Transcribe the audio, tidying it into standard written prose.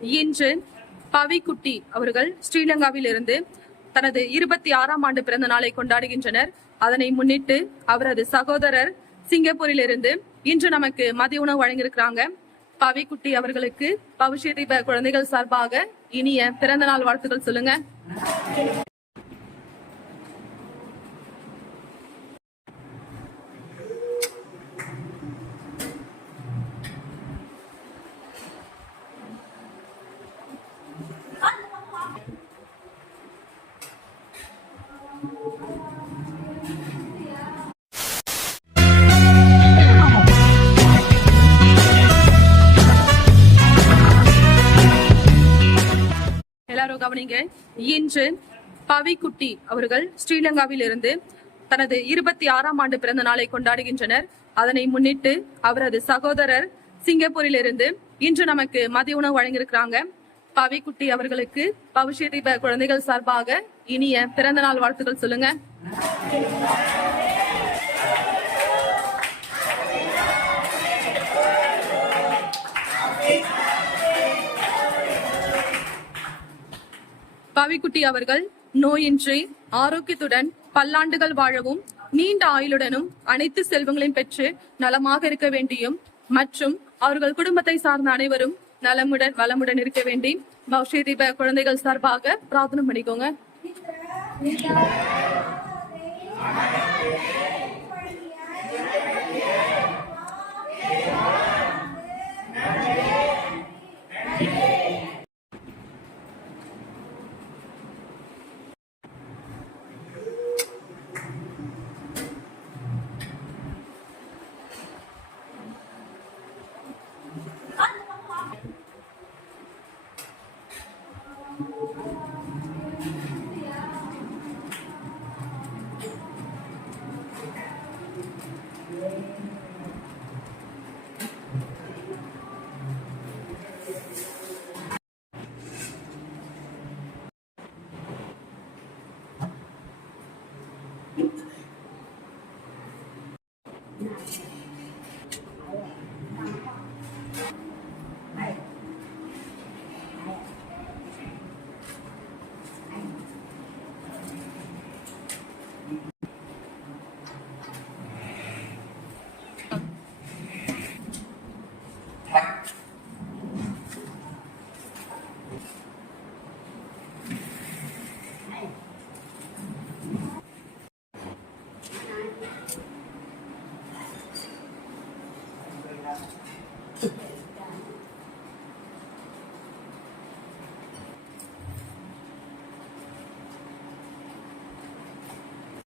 இன்று பவிக்குட்டி அவர்கள் ஸ்ரீலங்காவில் இருந்து தனது 26ஆம் ஆண்டு பிறந்த நாளை கொண்டாடுகின்றனர். அதனை முன்னிட்டு அவரது சகோதரர் சிங்கப்பூரில் இருந்து இன்று நமக்கு மதிய உணவு வழங்கியிருக்கிறாங்க. பவிக்குட்டி அவர்களுக்கு பவிஷ்ய தீப குழந்தைகள் சார்பாக இனிய பிறந்த நாள் வாழ்த்துக்கள் சொல்லுங்க. எல்லாரும் கவனிங்க. இன்று பவிக்குட்டி அவர்கள் ஸ்ரீலங்காவில் இருந்து தனது 26ஆம் ஆண்டு பிறந்த நாளை கொண்டாடுகின்றனர். அதனை முன்னிட்டு அவரது சகோதரர் சிங்கப்பூரில் இருந்து இன்று நமக்கு மதிய உணவு வழங்கியிருக்கிறாங்க. பவிக்குட்டி அவர்களுக்கு பவிஷ்ய தீப குழந்தைகள் சார்பாக இனிய பிறந்த நாள் வாழ்த்துக்கள் சொல்லுங்க. பவிக்குட்டி அவர்கள் நோயின்றி ஆரோக்கியத்துடன் பல்லாண்டுகள் வாழவும் நீண்ட ஆயுளுடனும் அனைத்து செல்வங்களையும் பெற்று நலமாக இருக்க வேண்டியும் மற்றும் அவர்கள் குடும்பத்தை சார்ந்த அனைவரும் நலமுடன் வளமுடன் இருக்க வேண்டி பவிஷ்ய தீப குழந்தைகள் சார்பாக பிரார்த்தனை பண்ணிக்கோங்க.